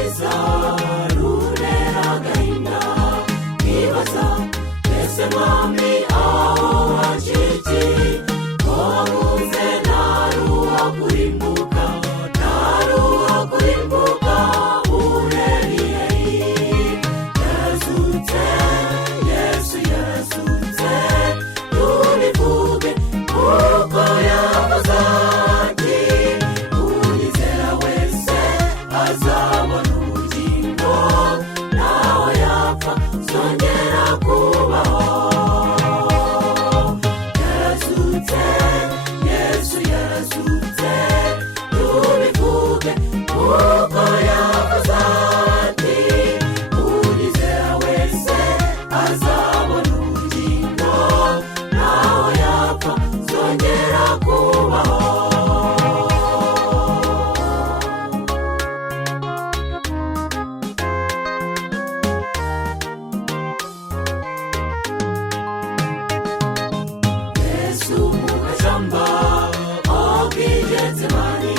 rwiza rurera agahinda, nkibaza ese mwami aho waciki, ko wankunze ntaruwa kurimbuka, ntaruwa kurimbuka, ureriyeri yazutse, Yesu yazutse, tubivuge kuko yavuze ati unyizera wese azabona ubugingo, nawe yapfa zongera kubaho. Yazutse, Yesu yazutse, tubivuge kuko yavuze ati unyizera wese azabona ubugingo, nawe yapfa zongera kubaho. Yesu mu gashamba k'Igetsemani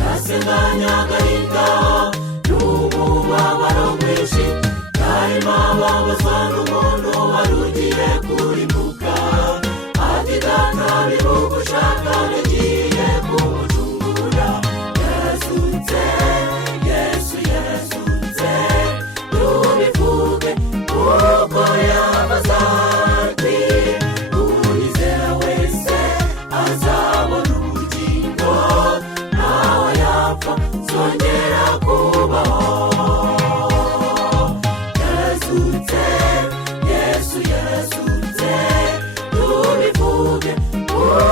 yasenganye agahinda n'umubabaro mwinshi, yarimo ababazwa n'umuntu wari ugiye kurimbuka, ati data bibuka ushaka nagiye kumucungura. Yazutse, Yesu yazutse, tubivuge kuko yavuze ati unyizera wese azabona ubugingo, nawe yapfa zongera kubaho. Yazutse, Yesu yazutse, tubivuge kuko